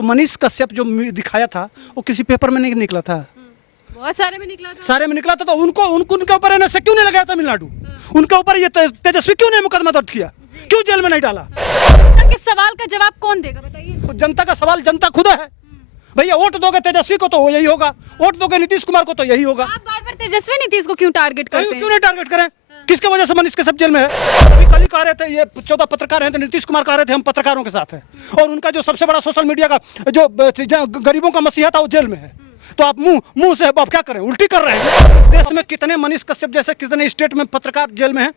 तो मनीष कश्यप जो दिखाया था वो किसी पेपर में नहीं निकला था, बहुत सारे में निकला था। सारे में निकला था। तो उनके ऊपर एनएसए क्यों नहीं लगाया तमिलनाडु? उनके ऊपर ये तेजस्वी क्यों नहीं मुकदमा दर्ज किया? क्यों जेल में नहीं डाला? जनता के सवाल का जवाब कौन देगा बताइए? तो जनता का सवाल जनता खुद है भैया। वोट दोगे तेजस्वी को तो यही होगा, वोट दोगे नीतीश कुमार को तो यही होगा। आप बार बार तेजस्वी नीतीश को क्यों टारगेट करते हैं? क्यों नहीं टारगेट करें? किसके वजह से मनीष कश्यप जेल में है? अभी कल ही कह रहे थे ये 14 पत्रकार हैं तो नीतीश कुमार कह रहे थे हम पत्रकारों के साथ हैं, और उनका जो सबसे बड़ा सोशल मीडिया का जो गरीबों का मसीहा था वो जेल में है। तो आप मुंह से आप क्या करें, उल्टी कर रहे हैं। इस देश में कितने मनीष कश्यप जैसे कितने स्टेट में पत्रकार जेल में है?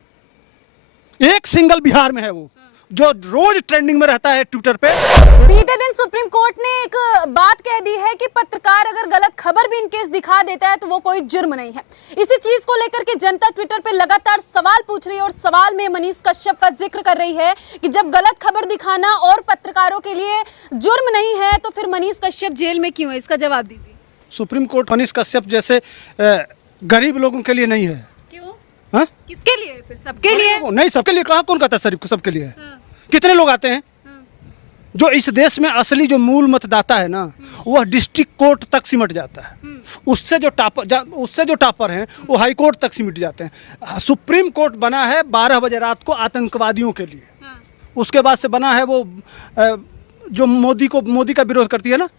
एक सिंगल बिहार में है वो, जो रोज ट्रेंडिंग में रहता है ट्विटर पे। बीते दिन सुप्रीम कोर्ट ने एक बात कह दी है कि पत्रकार अगर गलत खबर भी इनकेस दिखा देता है तो वो कोई जुर्म नहीं है। इसी चीज को लेकर के जनता ट्विटर पे लगातार सवाल पूछ रही है, और सवाल में मनीष कश्यप का जिक्र कर रही है कि जब गलत खबर दिखाना और पत्रकारों के लिए जुर्म नहीं है तो फिर मनीष कश्यप जेल में क्यों है? इसका जवाब दीजिए। सुप्रीम कोर्ट मनीष कश्यप जैसे गरीब लोगों के लिए नहीं है। क्यों? हाँ? किसके लिए? फिर सबके लिए नहीं, सबके लिए कहाँ? कौन कहता है सबके लिए? कितने लोग आते हैं? जो इस देश में असली जो मूल मतदाता है ना, वह डिस्ट्रिक्ट कोर्ट तक सिमट जाता है। उससे जो टॉपर हैं वो हाई कोर्ट तक सिमट जाते हैं। सुप्रीम कोर्ट बना है 12 बजे रात को आतंकवादियों के लिए। उसके बाद से बना है वो जो मोदी का विरोध करती है ना,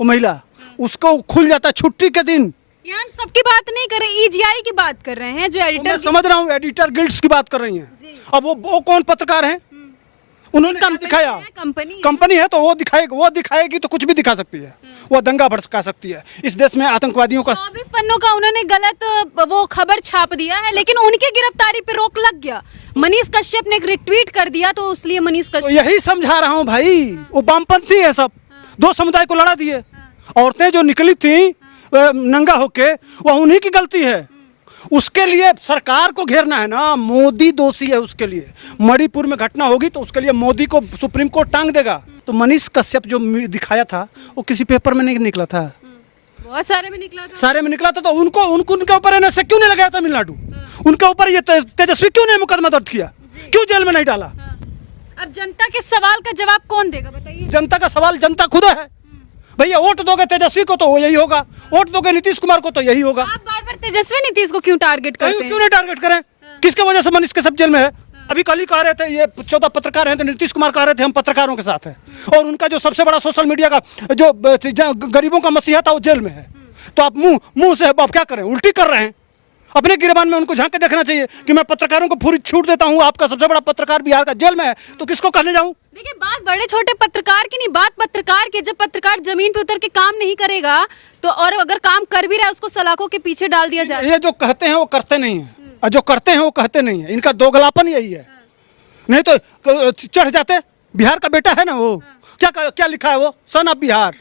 वो महिला, उसको खुल जाता है छुट्टी के दिन। यहाँ हम सबकी बात नहीं कर रहे, ईजीआई की बात कर रहे हैं, जो एडिटर। मैं समझ रहा हूँ, एडिटर गिल्ड्स की बात कर रही हैं। अब वो कौन पत्रकार हैं? उन्होंने क्या दिखाया? कंपनी है तो वो दिखाएगी तो कुछ भी दिखा सकती है। वो दंगा भड़का सकती है। इस देश में आतंकवादियों का 24 पन्नों का उन्होंने गलत वो खबर छाप दिया है, लेकिन उनके गिरफ्तारी पे रोक लग गया। मनीष कश्यप ने एक रिट्वीट कर दिया तो इसलिए मनीष कश्यप। तो यही समझा रहा हूँ भाई, वो वामपंथी है सब, दो समुदाय को लड़ा दिए। औरतें जो निकली थी नंगा होके, वह उन्हीं की गलती है। उसके लिए सरकार को घेरना है ना, मोदी दोषी है उसके लिए। मणिपुर में घटना होगी तो उसके लिए मोदी को सुप्रीम कोर्ट टांग देगा। तो मनीष कश्यप जो दिखाया था वो किसी पेपर में नहीं निकला था, बहुत सारे में निकला था। सारे में निकला था। तो उनके ऊपर एनएसए क्यों नहीं लगाया तमिलनाडु? उनके ऊपर ये तेजस्वी क्यों नहीं मुकदमा दर्ज किया? क्यों जेल में नहीं डाला? अब जनता के सवाल का जवाब कौन देगा बताइए? जनता का सवाल जनता खुद है भैया। वोट दोगे तेजस्वी को तो यही होगा, वोट दोगे नीतीश कुमार को तो यही होगा। आप बार बार तेजस्वी नीतीश को क्यों टारगेट करते हैं? क्यों नहीं टारगेट करें? किसके वजह से मनीष कश्यप जेल में है? अभी कल ही कह रहे थे ये 14 पत्रकार हैं तो नीतीश कुमार कह रहे थे हम पत्रकारों के साथ हैं, और उनका जो सबसे बड़ा सोशल मीडिया का जो गरीबों का मसीहा था वो जेल में है। तो आप मुंह से आप क्या करें, उल्टी कर रहे हैं। अपने गिरबान में उनको झांक के देखना चाहिए कि मैं पत्रकारों को पूरी छूट देता हूं, आपका सबसे बड़ा पत्रकार बिहार का जेल में है, तो किसको कहने जाऊं? देखिए, बात बड़े छोटे पत्रकार की नहीं, बात पत्रकार की। जब पत्रकार जमीन पे उतर के काम नहीं करेगा तो, और अगर काम कर भी रहा है उसको सलाखों के पीछे डाल दिया जाए। ये जो कहते हैं वो करते नहीं है, और जो करते हैं वो कहते नहीं है। इनका दोगलापन यही है। नहीं तो चढ़ जाते। बिहार का बेटा है ना वो, क्या लिखा है वो, सन ऑफ बिहार,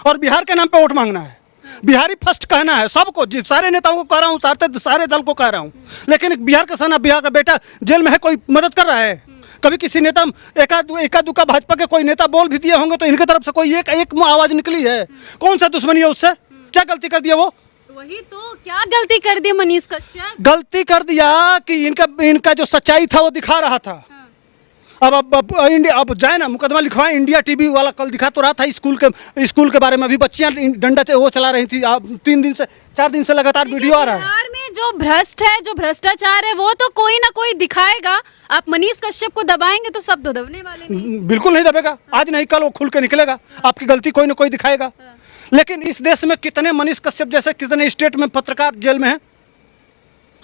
और बिहार के नाम पे वोट मांगना है। बिहारी फर्स्ट कहना है सबको, सारे नेताओं को कह रहा हूँ, सारे दल को कह रहा हूँ। लेकिन बिहार का सन ऑफ बिहार का बेटा जेल में है, कोई मदद कर रहा है? कभी किसी नेता एका दुका भाजपा के कोई नेता बोल भी दिए होंगे तो इनकी तरफ से कोई एक आवाज निकली है? कौन सा दुश्मनी है उससे? क्या गलती कर दिया वो? वही तो, क्या गलती कर दी मनीष कश्यप? गलती कर दिया कि इनका जो सच्चाई था वो दिखा रहा था। अब जाए ना मुकदमा लिखवाएं। इंडिया टीवी वाला कल दिखा तो रहा था स्कूल के बारे में। अभी बच्चियां डंडा से वो चला रही थी। 4 दिन से लगातार वीडियो आ रहा है। बिहार में जो भ्रष्ट है, जो भ्रष्टाचार है, वो तो कोई ना कोई दिखाएगा। आप मनीष कश्यप को दबाएंगे तो सब तो दबने वाले नहीं। बिल्कुल नहीं दबेगा, आज नहीं कल वो खुल के निकलेगा। आपकी गलती कोई ना कोई दिखाएगा। लेकिन इस देश में कितने मनीष कश्यप जैसे कितने स्टेट में पत्रकार जेल में है?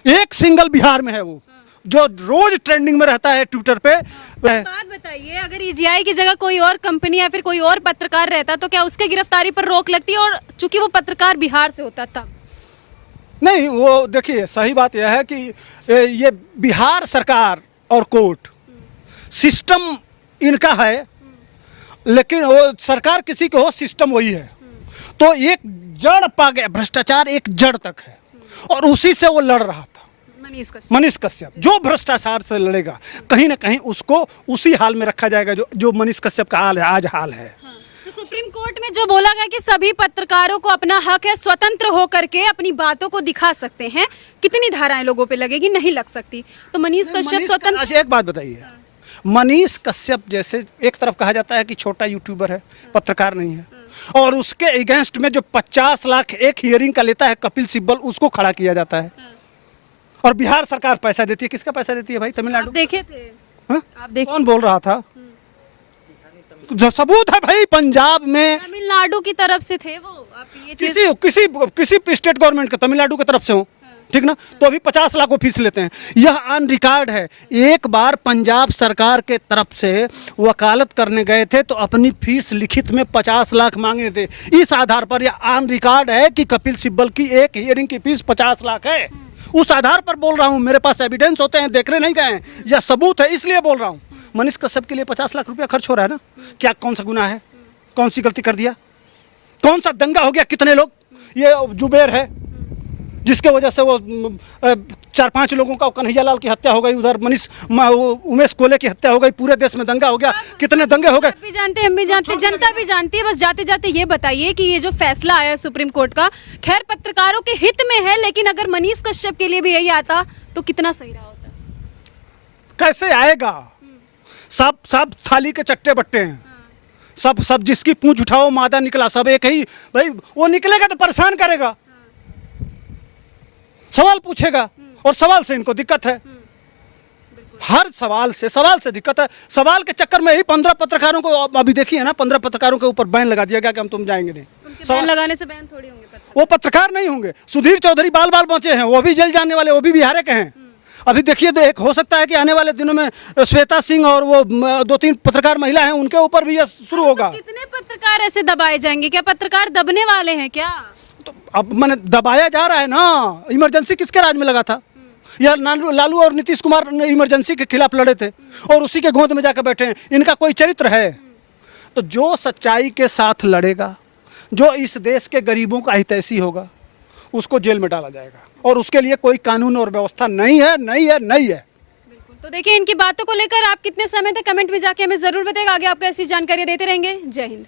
एक सिंगल बिहार में है वो, जो रोज ट्रेंडिंग में रहता है ट्विटर पे। बात बताइए, अगर ईजीआई की जगह कोई और कंपनी या फिर कोई और पत्रकार रहता तो क्या उसके गिरफ्तारी पर रोक लगती? और चूंकि वो पत्रकार बिहार से होता तब नहीं। वो देखिए, सही बात यह है कि ये बिहार सरकार और कोर्ट सिस्टम इनका है, लेकिन वो सरकार किसी के हो, सिस्टम वही है। तो एक जड़ पा गया, भ्रष्टाचार एक जड़ तक है, और उसी से वो लड़ रहा था मनीष कश्यप। जो भ्रष्टाचार से लड़ेगा कहीं ना कहीं उसको उसी हाल में रखा जाएगा जो मनीष कश्यप का हाल है। तो सुप्रीम कोर्ट में जो बोला गया कि सभी पत्रकारों को अपना हक है स्वतंत्र होकर के अपनी बातों को दिखा सकते हैं, कितनी धाराएं लोगों पे लगेगी? नहीं लग सकती। तो मनीष कश्यप स्वतंत्र। एक बात बताइए, मनीष कश्यप जैसे एक तरफ कहा जाता है कि छोटा यूट्यूबर है, पत्रकार नहीं है, और उसके अगेंस्ट में जो 50 लाख एक हियरिंग का लेता है कपिल सिब्बल, उसको खड़ा किया जाता है। और बिहार सरकार पैसा देती है, किसका पैसा देती है भाई? तमिलनाडु। आप देखे थे? हाँ? आप देखे? कौन बोल रहा था? जो सबूत है भाई, पंजाब में तमिलनाडु की तरफ से थे वो। आप ये चीज किसी स्टेट गवर्नमेंट के, तमिलनाडु की तरफ से हो, ठीक ना, तो अभी 50 लाख वो फीस लेते हैं। यह ऑन रिकॉर्ड है। एक बार पंजाब सरकार के तरफ से वकालत करने गए थे तो अपनी फीस लिखित में 50 लाख मांगे थे। इस आधार पर यह ऑन रिकॉर्ड है कि कपिल सिब्बल की एक हियरिंग की फीस 50 लाख है। उस आधार पर बोल रहा हूँ, मेरे पास एविडेंस होते हैं, देखने नहीं गए हैं, यह सबूत है, इसलिए बोल रहा हूँ। मनीष कश्यप के लिए 50 लाख रुपया खर्च हो रहा है ना, क्या कौन सा गुनाह है? कौन सी गलती कर दिया? कौन सा दंगा हो गया? कितने लोग? ये जुबेर है जिसके वजह से वो 4-5 लोगों का, कन्हैया लाल की हत्या हो गई, उधर उमेश कोले की हत्या हो गई, पूरे देश में दंगा हो गया, कितने दंगे हो गए? आप भी जानते हैं, हम भी जानते हैं, जनता भी जानती है। बस जाते जाते ये बताइए कि ये जो फैसला आया सुप्रीम कोर्ट का, खैर पत्रकारों के हित में है, लेकिन अगर मनीष कश्यप के लिए भी यही आता तो कितना सही रहा होता? कैसे आएगा? सब थाली के चट्टे बट्टे हैं, सब जिसकी पूंछ उठाओ मादा निकला, सब एक ही भाई। वो निकलेगा तो परेशान करेगा, सवाल पूछेगा, और सवाल से इनको दिक्कत है। हर सवाल से दिक्कत है। सवाल के चक्कर में ही 15 पत्रकारों को, अभी देखिए ना, 15 पत्रकारों के ऊपर बैन लगा दिया गया कि हम तुम जाएंगे नहीं। बैन लगाने से बैन थोड़ी होंगे पत्रकार। वो पत्रकार नहीं होंगे। सुधीर चौधरी बाल बचे हैं, वो भी जेल जाने वाले, वो भी बिहार के हैं। अभी देखिए, एक हो सकता है कि आने वाले दिनों में श्वेता सिंह और वो 2-3 पत्रकार महिला हैं, उनके ऊपर भी यह शुरू होगा। तो कितने पत्रकार ऐसे दबाए जाएंगे? क्या पत्रकार दबने वाले हैं क्या? तो अब मैंने दबाया जा रहा है ना। इमरजेंसी किसके राज में लगा था? यह लालू और नीतीश कुमार ने इमरजेंसी के खिलाफ लड़े थे और उसी के गोद में जाकर बैठे हैं। इनका कोई चरित्र है? तो जो सच्चाई के साथ लड़ेगा, जो इस देश के गरीबों का हितैषी होगा, उसको जेल में डाला जाएगा, और उसके लिए कोई कानून और व्यवस्था नहीं है। बिल्कुल। तो देखिए, इनकी बातों को लेकर आप कितने समय तक कमेंट में जाके हमें जरूर बताइएगा। आगे आपको ऐसी जानकारी देते रहेंगे। जय हिंद।